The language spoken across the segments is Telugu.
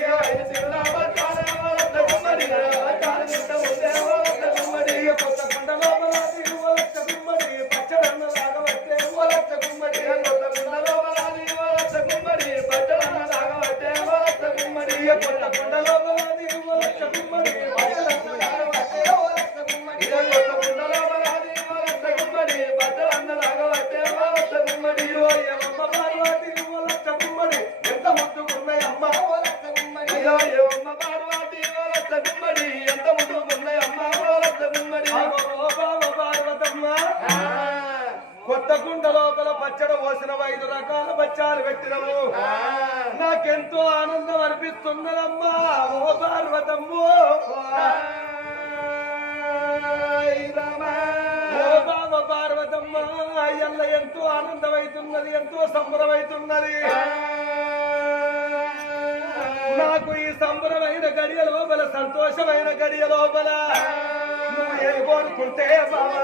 ¡Gracias! కొత్త కుండ లోపల పచ్చడ పోసిన ఐదు రకాల బచ్చాలు పెట్టినము. నాకెంతో ఆనందం అనిపిస్తున్నదమ్మా ఓ పార్వతమ్మో. పార్వతమ్మ అయ్యల్ల ఎంతో ఆనందమైతున్నది ఎంతో సంబరమైతున్నది. నాకు ఈ సంబరమైన గడియ లోపల సంతోషమైన గడియ లోపల. నువ్వు ఏం కోరుకుంటే బావా?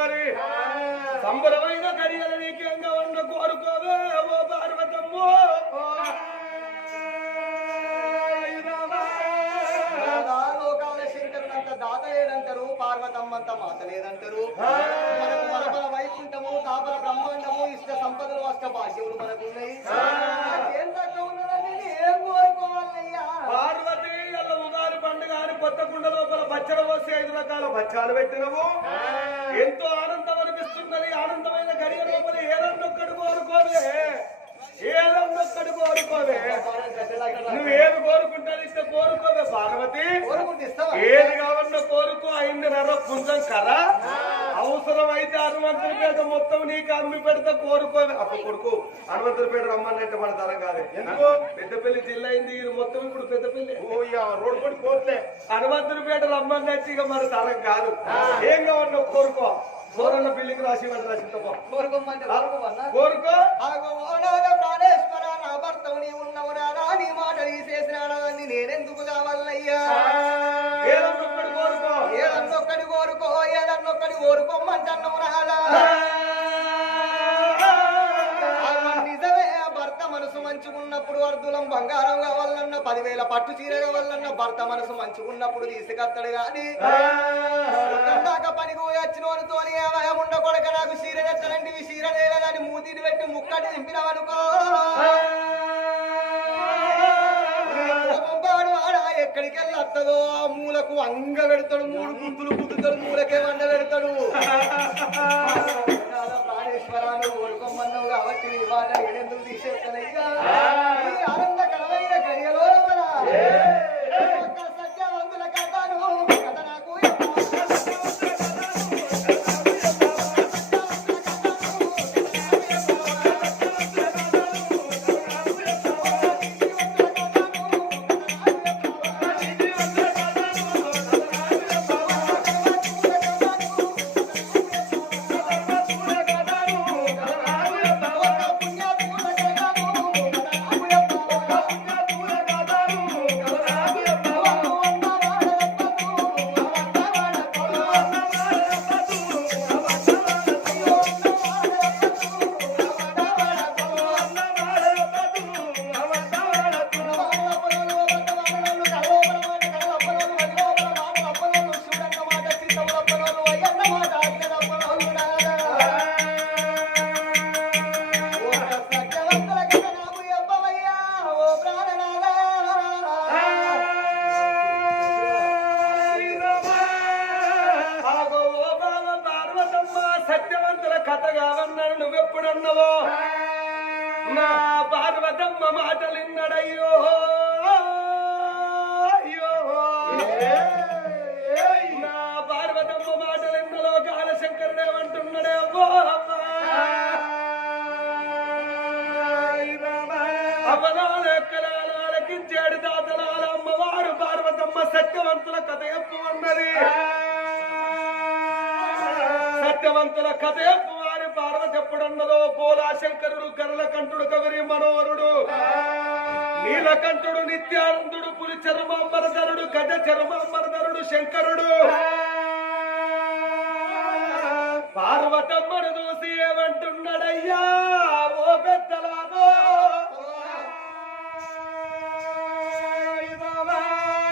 అనిపిస్తున్నది సంబరమైన గడియల నీకేంగా ఉన్న కోరుకోవే ఓ పార్వతమ్మో. లోకాల శంకరునంత దాత లేదంటారు పార్వతమ్మంత మాత లేదంటారు. వైకుంఠము తాపల బ్రహ్మాండము ఇష్ట సంపదలు అష్ట భాగ్యములు మనకు కొత్త కుండ లోపల బచ్చల పోసి ఐదు రకాల బచ్చాలు పెట్టినవు. ఎంతో ఆనందం అనిపిస్తున్నది. ఆనందమైన గడియ లోపల ఏదన్నొక్కడు కోరుకోవే. ఏదన్నొక్కడు కోరుకోవే. నువ్వేమి కోరుకుంటావు ఇస్తే కోరుకోవే పార్వతి ఇస్తావా? ఏది కావన్నా కోరుకో. అయింది నర్ర పుంజం కదా అవసరం అయితే హనుమంతుడిపేట మొత్తం నీకు అమ్మి పెడితే కోరుకోవే. అప్పుడు కొడుకు హనుమంతుడిపేట రమ్మన్నట్టు మన తరం కాదు. ఎందుకు? పెద్దపల్లి జిల్లా అయింది ఇది మొత్తం ఇప్పుడు పెద్దపల్లి. రోడ్ పడి కోట్లే. హనుమంతుడిపేట రమ్మన్నట్టు ఇక మన తరం కాదు. ఏం కావన్నా కోరుకో. కోరన్న బిల్డింగ్ రాసి రాసి రాసి కోరుకోమంటే కోరుకో? ప్రాణేశ్వర నా భర్తవు నీ ఉన్నవు నాదా నీ మాట తీసేసినాడని నేనెందుకు కావాలయ్యా? కోరుకోమంటున్నావు నాదా నిజమే భర్త మనసు మంచుకున్నప్పుడు అర్ధులం బంగారం కావాలన్న పదివేల పట్టు చీర కావాలన్న భర్త మనసు మంచుకున్నప్పుడు తీసుకత్తడు గాని దాకా పనికి పోయి వచ్చినోనితోని ఏమయముండ కొడక నాకు చీర తెచ్చనంటివి చీర లేదని మూతిని పెట్టి ముక్కటి దింపినవనుకో. ఎక్కడికి వెళ్ళి వస్తుందో ఆ మూలకు అంగ పెడతాడు మూడు గుద్దులు గుద్దుతాడు మూలకే వండ పెడతాడు. ప్రాణేశ్వరాన్ని కోరుకోమన్నావు కాబట్టి నీ తీసేస్తానయ్యా కావన్నారు నువ్వెప్పుడన్నవో? నా పార్వతమ్మ మాటలిన్నడయ్యో. అయ్యో. నా పార్వతమ్మ మాటలిన్నలో కాలశంకరుడేమంటున్నాడే అవ్వో అపదాలెక్కలాలకించాడు తాతలాల అమ్మవారు పార్వతమ్మ సత్యవంతుల కథ ఎప్పు ఎప్పువన్నది సత్యవంతుల కథ ఎప్పుడన్నదో పోలాశంకరుడు కరలకంఠుడు కవరి మనోహరుడు. నీలకంఠుడు నిత్యానందుడు పులి చర్మాంబరధరుడు గజ చర్మాంబరధరుడు శంకరుడు. పార్వతమ్మను చూసి ఏమంటున్నాడయ్యా? ఓ పెద్దలాదో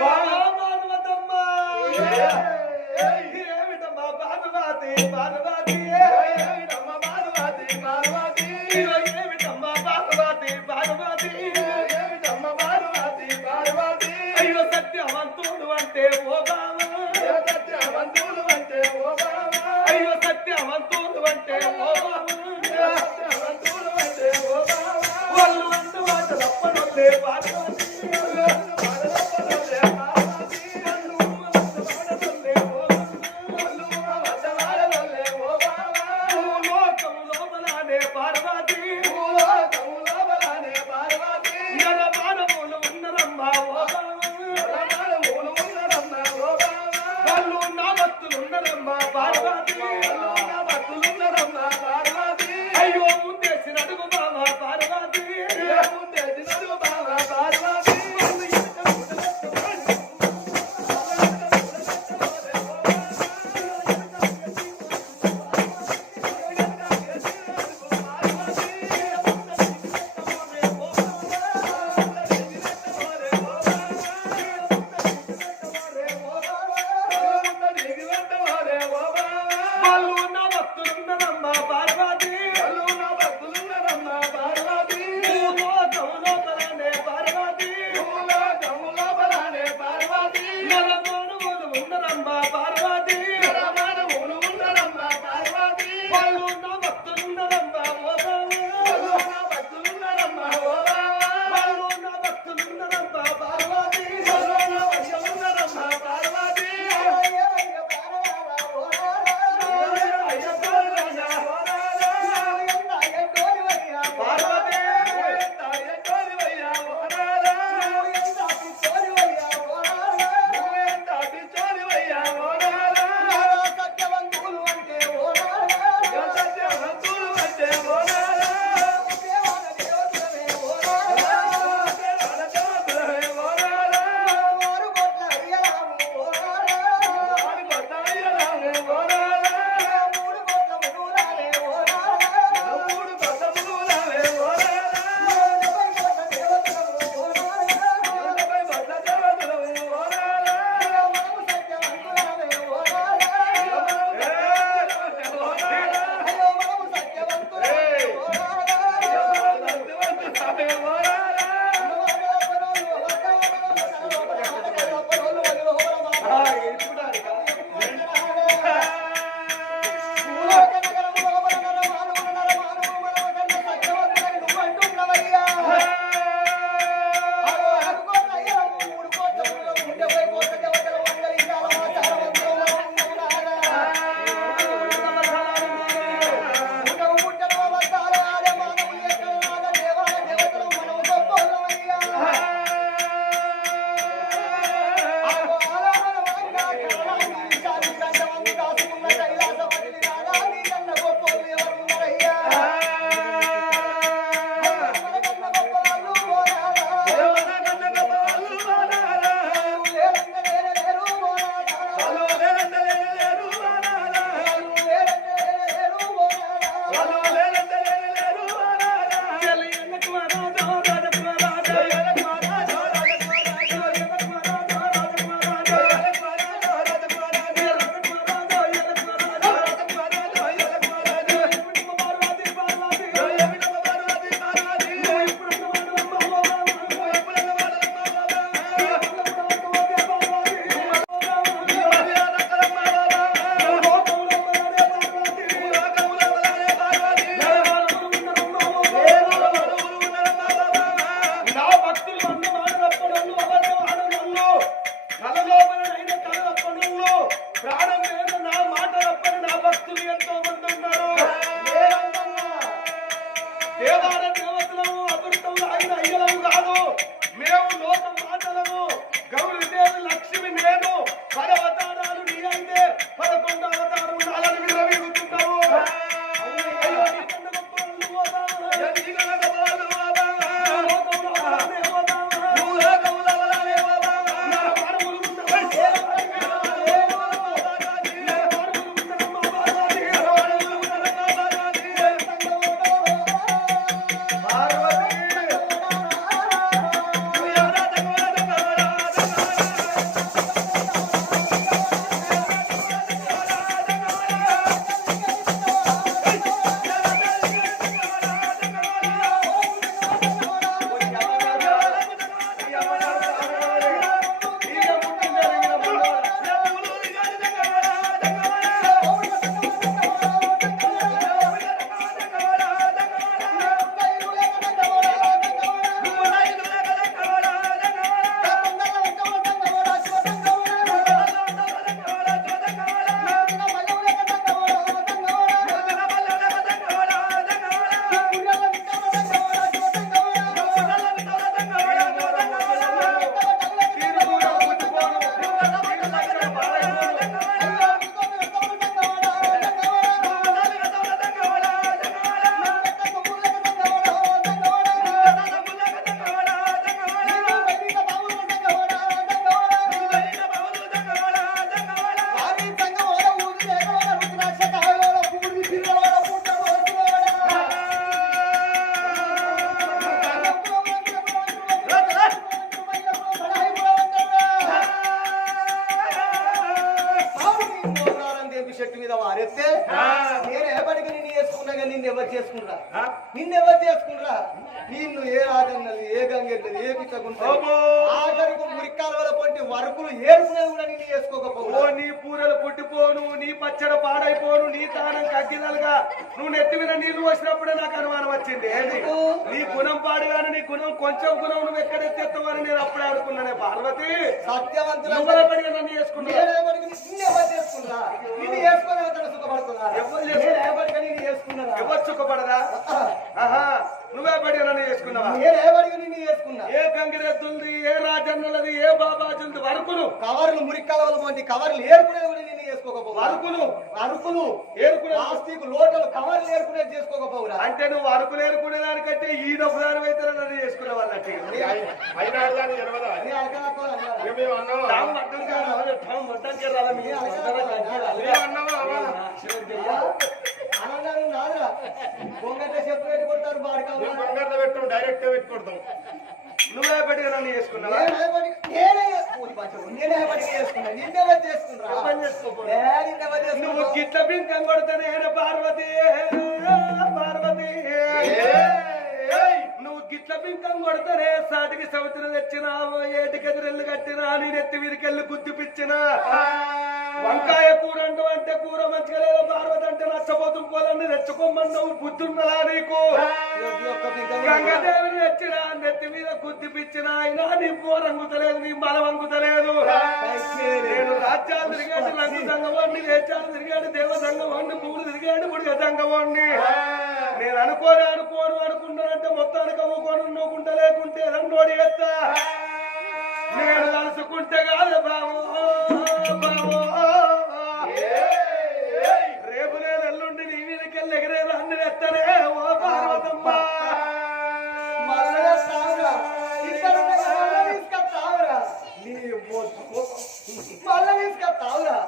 పార్వతమ్మ! దేవాల దేవతలు అమృతం ఆయన అయ్యా. చేసుకుంటా నిన్నెవరు చేసుకుంటా నిన్ను ఏ ఆగన్నది ఏ గంగెన్నది ఏ పిచ్చకుంటా అబ్బో. ఆఖరికి మురికాల వల్ల పొంటి వరకులు ఏరుకునేది కూడా నిన్ను ఓ చేసుకోకపోవా నీ పూరలు పుట్టిపోను నీ పచ్చడ పాడైపోను నీ కగ్గిదలుగా నువ్వు నెత్తి మీద నీళ్ళు వచ్చినప్పుడే నాకు అనుమానం వచ్చింది. ఏంటి నీ గుణం పాడుగాను నీ గుణం కొంచెం గుణం నువ్వు ఎక్కడెత్తేస్తావని నేను అప్పుడే అనుకున్నానే పార్వతి. సత్యవంతులు నన్ను ఎవరు చేసుకున్నా ఆహా. నువ్వే పడిగా నన్ను చేసుకున్నావా నేనేపటికి నిన్ను చేసుకున్నా ఏ గంగిరెద్దుంది ఏ రాజన్నలది ఏ బాబాజుంది వరకులు. కవర్లు మురికాలవలు వంటి కవర్లు ఏరుకునేది కూడా నిన్ను చేసుకోకపోవా వరకులు. అరుకులు ఏరుకునే ప్లాస్టిక్ లోటలు కవర్లు ఏరుకునేది చేసుకోకపోవురా. అంటే నువ్వు అరుకులు ఏరుకునే దానికంటే ఈ డబ్బు దాని అయితే నన్ను చేసుకునే వాళ్ళకి. నీ అలకలతో అన్నారా? టామ్ పట్టుకు రావాలి, టామ్ మొత్తానికి రావాలి, మీ అందరూ కట్టాలి. అయ్యా, ఆనందాన్ని నాదురా చెప్పు పెట్టి కొడతారు బాడకాలు డైరెక్ట్ పెట్టుకుంటాం నువ్వే పడిగా నన్ను చేసుకున్నావా నువ్వు? గిట్ల పింకం కొడితేనే పార్వతి పార్వతి గిట్ల పింకం కొడతారే సాటికి సముద్రం తెచ్చినా ఏటికి ఎదురెల్లు కట్టినా నేను ఎత్తి వీరికెళ్ళి గుద్దిపిచ్చినా వంకాయ కూర అంటూ అంటే కూర మంచిగా లేదా పార్వతి అంటే నచ్చబోతుంది పోదండి తెచ్చుకోమన్నావు బుద్ధున్నదా నీకు? గంగదేవిని తెచ్చినా నెత్తి మీద గుద్దిపిచ్చినా అయినా నీ పోరంగుతలేదు నీ బలం అంగుతలేదు నేను రాజ్యాలు తిరిగాడు రంగు సంగవాణ్ణి దేశాలు తిరిగాడు దేవ సంగవాణ్ణి పూలు తిరిగాడు ముడిగ సంగవాణ్ణి. నేను అనుకోని అనుకోను అనుకున్నానంటే మొత్తానికి అవ్వుకోను నవ్వుకుంటా లేకుంటే రండోడి ఎత్తా. నేను కలుసుకుంటే కాదు బాబు బాబు రేపు నేను ఎల్లుండి నీ మీదకెళ్ళి ఎగిరేది అన్ని ఎత్తనే ఓ పార్వతమ్మ. మరణ సాగు ఇద్దరున్నగా మళ్ళా తీసుకొస్తావురా. నీ మొద్దు. మళ్ళా తీసుకొస్తావురా.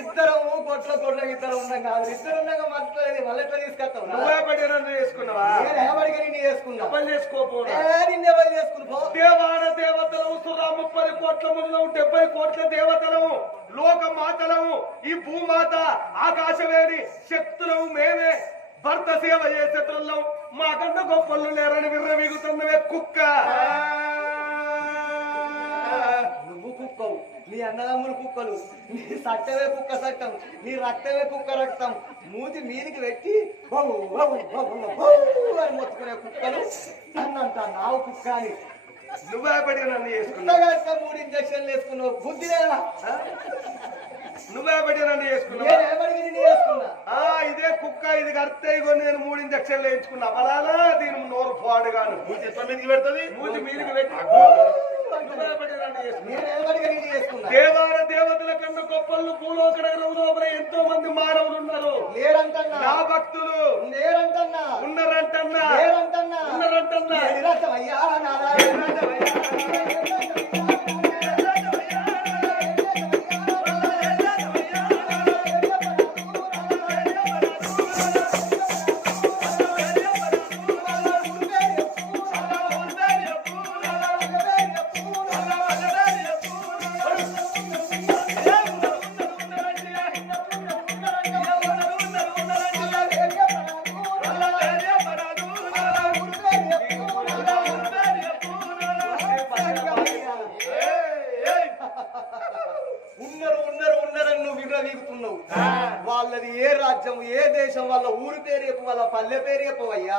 ఇద్దరము కొట్ల కొట్ల ఇద్దరు ఉన్నాం కాదు. ఇద్దరు ఉన్నాక మట్లేదు మళ్ళీ ఎట్లా తీసుకొస్తావురా నువ్వే పడి నన్ను చేసుకున్నావా? నేను ఎవరికి నిన్ను చేసుకున్నా పని నిన్ను ఎవరు చేసుకుని పో. దేవాడ దేవతలము సురా ముప్పై కోట్ల మందిలో డెబ్బై కోట్ల దేవతలము లోక మాతలము ఈ భూమాత ఆకాశవేణి శక్తులము మేమే. భర్త సేవ చేసేటోళ్ళం మాకన్నా గొప్పలు లేరని విర్రవీగుతున్నవే కుక్క. నీ అన్నదమ్ములు కుక్కలు నీ సట్టవే కుక్క సట్టం నీ రక్తమే కుక్క రక్తం మూతి మీదికి పెట్టి బౌ, బౌ, బౌ, బౌ అని మొత్తుకునే కుక్కలు అన్నంత నావు కుక్క అని నువ్వే పడి నన్ను చేసుకున్నావు. మూడు ఇంజక్షన్లు వేసుకున్నావు. బుద్ధి లేదా? నువ్వే పడి నన్ను చేసుకున్నావు. ఇదే కుక్క ఇది కడితే ఇగో నేను మూడు ఇంజక్షన్లు వేయించుకున్నా. అవలాలా దీని నోరు పాడుగాను. మూతి ఎట్లా మీదకి పెడుతుంది? మూతి మీదికి పెట్టి. దేవాల దేవతల కన్నా గొప్పలు భూలోకడ లోపల ఎంతో మంది మానవులు ఉన్నారు. నా భక్తులు. లేరంటన్నా. ఉన్నారంటన్నా. ఉన్నారంటన్నా. ఉన్నారు ఉన్నారు ఉన్నారని నువ్వు విర్రవీగుతున్నావు వాళ్ళది ఏ రాజ్యం ఏ దేశం వాళ్ళ ఊరి పేరు చెప్పు వాళ్ళ పల్లె పేరు చెప్పవయ్యా